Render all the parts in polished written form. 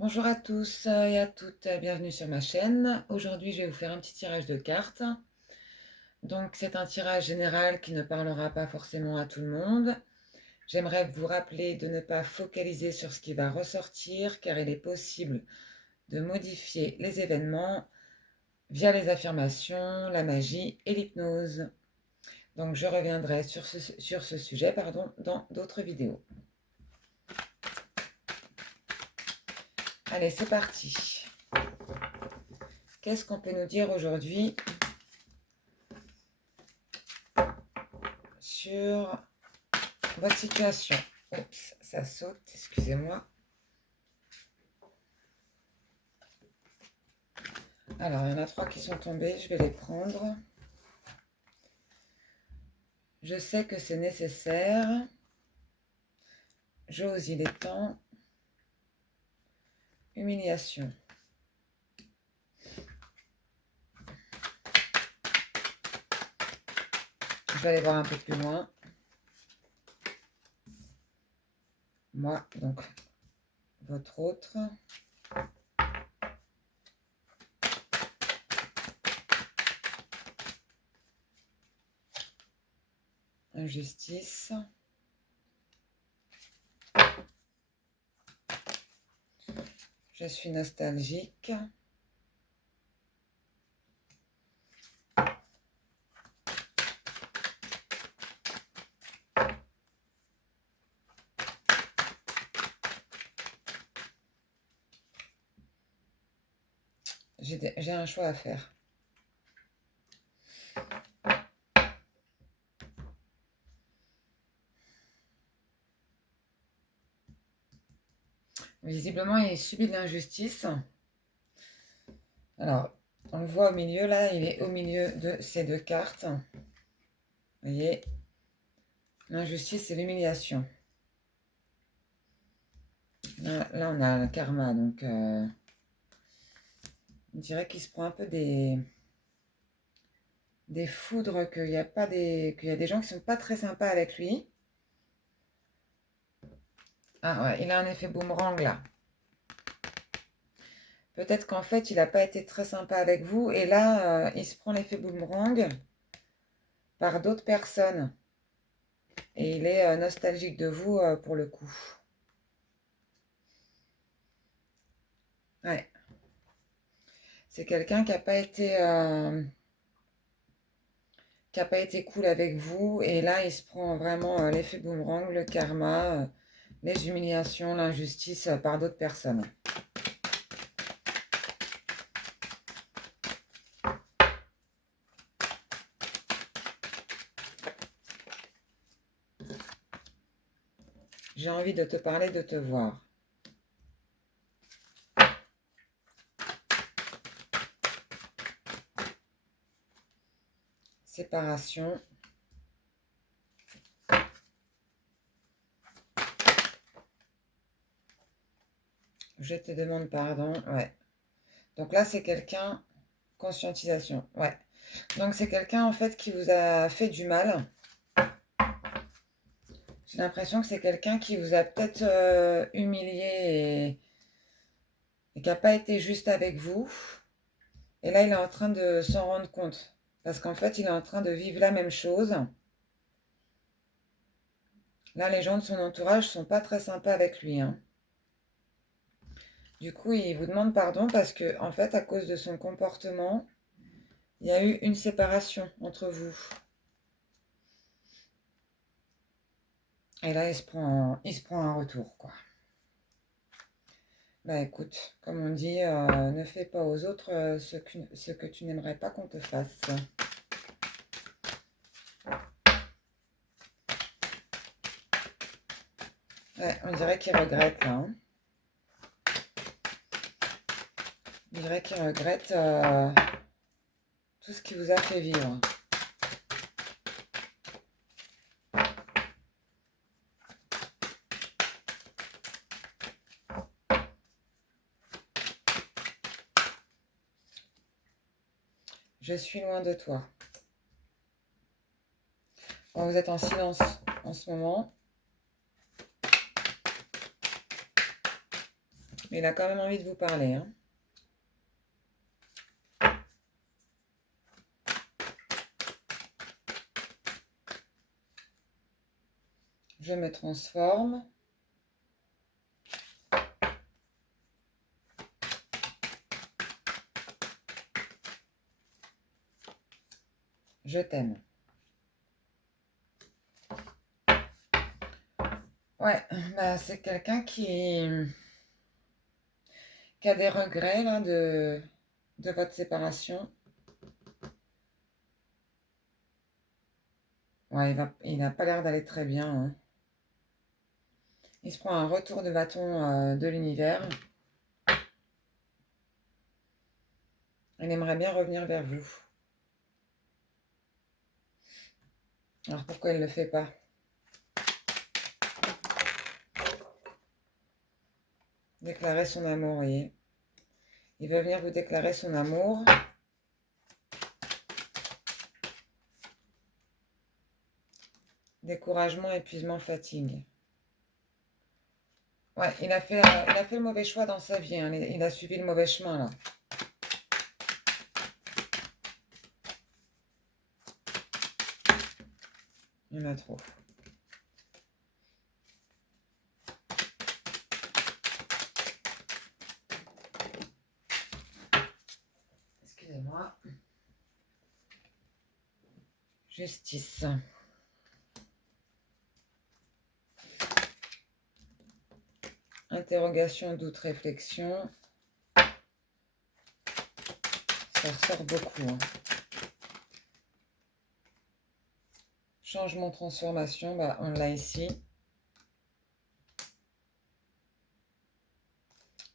Bonjour à tous et à toutes, bienvenue sur ma chaîne. Aujourd'hui, je vais vous faire un petit tirage de cartes. Donc, c'est un tirage général qui ne parlera pas forcément à tout le monde. J'aimerais vous rappeler de ne pas focaliser sur ce qui va ressortir, car il est possible de modifier les événements via les affirmations, la magie et l'hypnose. Donc, je reviendrai sur ce sujet dans d'autres vidéos. Allez, c'est parti. Qu'est-ce qu'on peut nous dire aujourd'hui sur votre situation? Oups, ça saute, excusez-moi. Alors, il y en a 3 qui sont tombés, je vais les prendre. Je sais que c'est nécessaire. J'ose, il est temps. Humiliation. Je vais aller voir un peu plus loin. Moi, donc, votre autre. Injustice. Je suis nostalgique. J'ai un choix à faire. Visiblement, il subit de l'injustice. Alors, on le voit au milieu, là, il est au milieu de ces 2 cartes. Vous voyez, l'injustice et l'humiliation. Là, on a le karma, donc on dirait qu'il se prend un peu des foudres, qu'il y a des gens qui sont pas très sympas avec lui. Ah ouais, il a un effet boomerang là. Peut-être qu'en fait, il n'a pas été très sympa avec vous, et là, il se prend l'effet boomerang par d'autres personnes. Et il est nostalgique de vous pour le coup. Ouais. C'est quelqu'un qui a pas été cool avec vous, et là, il se prend vraiment l'effet boomerang, le karma, les humiliations, l'injustice par d'autres personnes. J'ai envie de te parler, de te voir. Séparation. Je te demande pardon. Ouais. Donc là, c'est quelqu'un... Conscientisation. Ouais. Donc c'est quelqu'un, en fait, qui vous a fait du mal. J'ai l'impression que c'est quelqu'un qui vous a peut-être humilié et qui n'a pas été juste avec vous. Et là, il est en train de s'en rendre compte. Parce qu'en fait, il est en train de vivre la même chose. Là, les gens de son entourage sont pas très sympas avec lui, hein. Du coup, il vous demande pardon parce que, en fait, à cause de son comportement, il y a eu une séparation entre vous. Et là, il se prend un retour, quoi. Bah écoute, comme on dit, ne fais pas aux autres ce que tu n'aimerais pas qu'on te fasse. Ouais, on dirait qu'il regrette là, hein. On dirait qu'il regrette tout ce qui vous a fait vivre. Je suis loin de toi. Bon, vous êtes en silence en ce moment. Mais il a quand même envie de vous parler, hein. Je me transforme. Je t'aime. Ouais, bah, c'est quelqu'un qui a des regrets là, de votre séparation. Ouais, il n'a pas l'air d'aller très bien, hein. Il se prend un retour de bâton de l'univers. Il aimerait bien revenir vers vous. Alors pourquoi il ne le fait pas? Déclarer son amour, vous voyez. Il veut venir vous déclarer son amour. Découragement, épuisement, fatigue. Ouais, il a fait le mauvais choix dans sa vie, hein. Il a suivi le mauvais chemin, là. Il y en a trop. Excusez-moi. Justice. Interrogation, doute, réflexion. Ça ressort beaucoup, hein. Changement, transformation, bah, on l'a ici.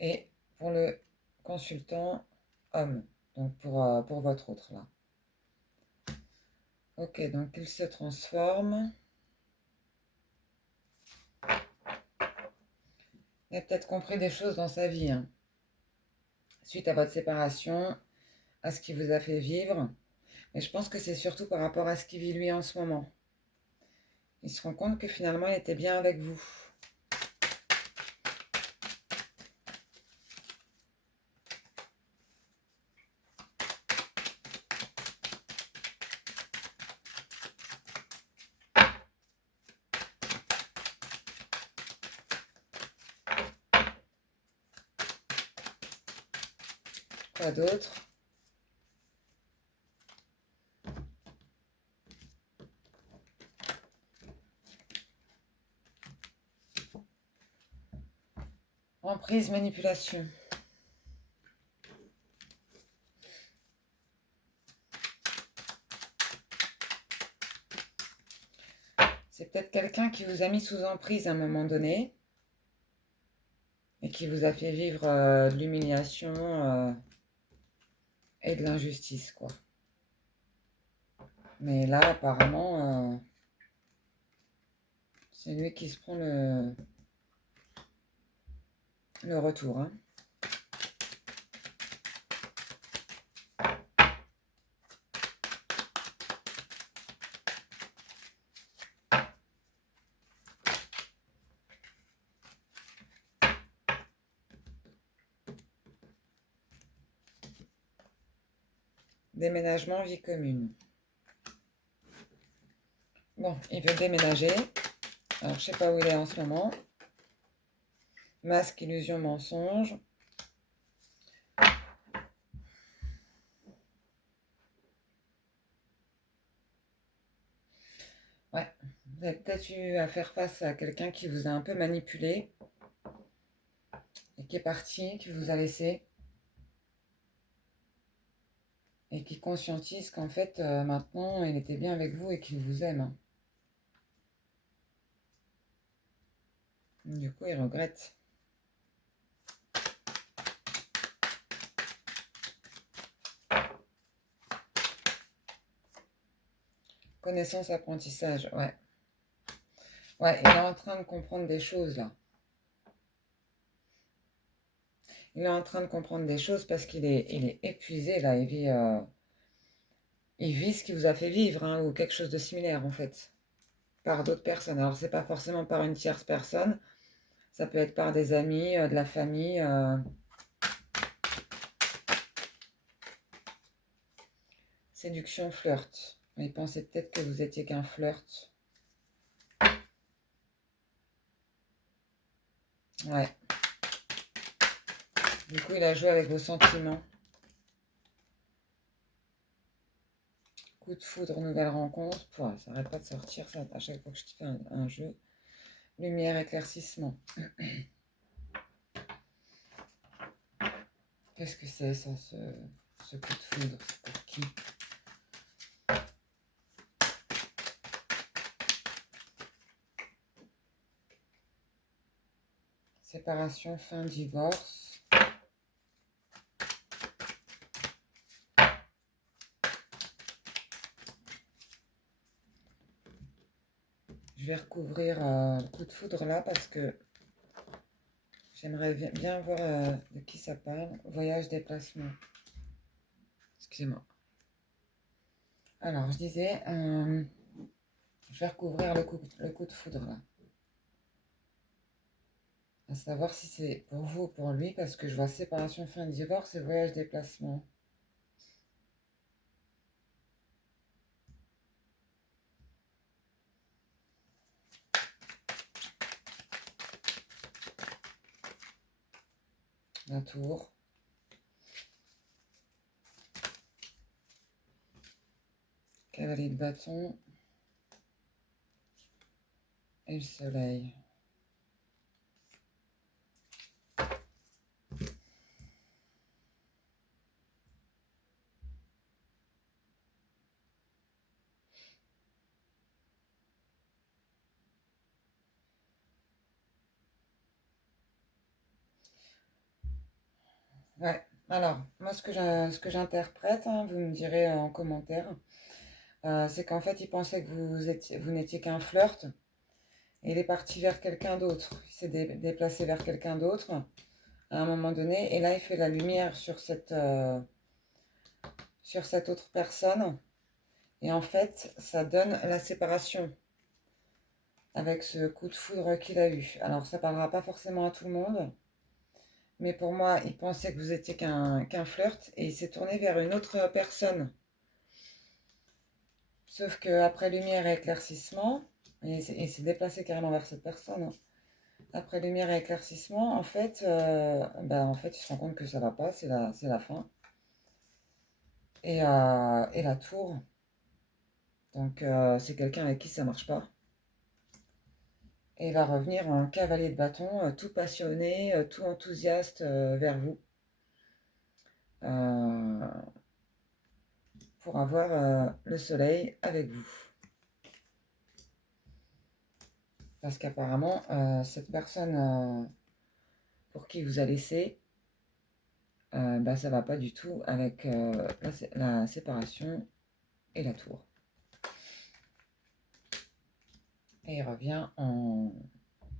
Et pour le consultant, homme. Donc pour votre autre, là. Ok, donc il se transforme. Il a peut-être compris des choses dans sa vie, hein, suite à votre séparation, à ce qui vous a fait vivre. Mais je pense que c'est surtout par rapport à ce qu'il vit lui en ce moment. Il se rend compte que finalement, il était bien avec vous. Quoi d'autre? Emprise, manipulation. C'est peut-être quelqu'un qui vous a mis sous emprise à un moment donné et qui vous a fait vivre de l'humiliation et de l'injustice, quoi. Mais là, apparemment, c'est lui qui se prend le retour, hein. Déménagement, vie commune. Bon, il veut déménager. Alors, je sais pas où il est en ce moment. Masque, illusion, mensonge. Ouais, vous avez peut-être eu à faire face à quelqu'un qui vous a un peu manipulé et qui est parti, qui vous a laissé et qui conscientise qu'en fait, maintenant, il était bien avec vous et qu'il vous aime, hein. Du coup, il regrette. Connaissance, apprentissage, ouais. Ouais, il est en train de comprendre des choses, là. Il est en train de comprendre des choses parce il est épuisé, là. Il vit ce qui vous a fait vivre, hein, ou quelque chose de similaire, en fait, par d'autres personnes. Alors, c'est pas forcément par une tierce personne, Ça peut être par des amis, de la famille. Séduction, flirt. Il pensait peut-être que vous étiez qu'un flirt. Ouais. Du coup, il a joué avec vos sentiments. Coup de foudre, nouvelle rencontre. Pouah, ça n'arrête pas de sortir ça, à chaque fois que je fais un jeu. Lumière, éclaircissement. Qu'est-ce que c'est ça, ce coup de foudre? C'est pour qui? Séparation, fin, divorce. Je vais recouvrir le coup de foudre là parce que j'aimerais bien voir de qui ça parle. Voyage, déplacement. Excusez-moi. Alors, je disais, je vais recouvrir le coup de foudre là. À savoir si c'est pour vous ou pour lui, parce que je vois séparation, fin, divorce et voyage, déplacement. La tour. Cavalier de bâton. Et le soleil. Ouais. Alors, moi, ce que j'interprète, hein, vous me direz en commentaire, c'est qu'en fait, il pensait que vous n'étiez qu'un flirt. Et il est parti vers quelqu'un d'autre. Il s'est déplacé vers quelqu'un d'autre à un moment donné. Et là, il fait la lumière sur cette autre personne. Et en fait, ça donne la séparation avec ce coup de foudre qu'il a eu. Alors, ça parlera pas forcément à tout le monde. Mais pour moi, il pensait que vous étiez qu'un flirt. Et il s'est tourné vers une autre personne. Sauf qu'après lumière et éclaircissement, et il s'est déplacé carrément vers cette personne, hein. Après lumière et éclaircissement, en fait, il se rend compte que ça va pas, c'est la fin. Et la tour, donc c'est quelqu'un avec qui ça marche pas. Et il va revenir en cavalier de bâton, tout passionné, tout enthousiaste vers vous. euh, pour avoir le soleil avec vous. Parce qu'apparemment, cette personne pour qui vous a laissé, ça va pas du tout avec la séparation et la tour. Et il revient en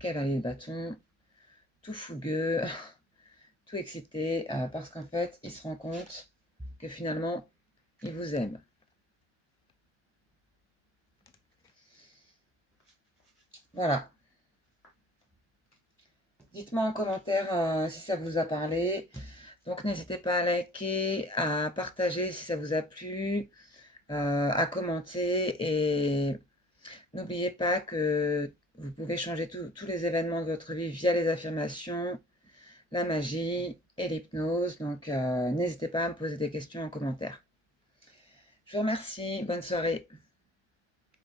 cavalier de bâton, tout fougueux, tout excité, parce qu'en fait, il se rend compte que finalement, il vous aime. Voilà. Dites-moi en commentaire si ça vous a parlé. Donc n'hésitez pas à liker, à partager si ça vous a plu, à commenter et n'oubliez pas que vous pouvez changer tous les événements de votre vie via les affirmations, la magie et l'hypnose. Donc n'hésitez pas à me poser des questions en commentaire. Je vous remercie, bonne soirée.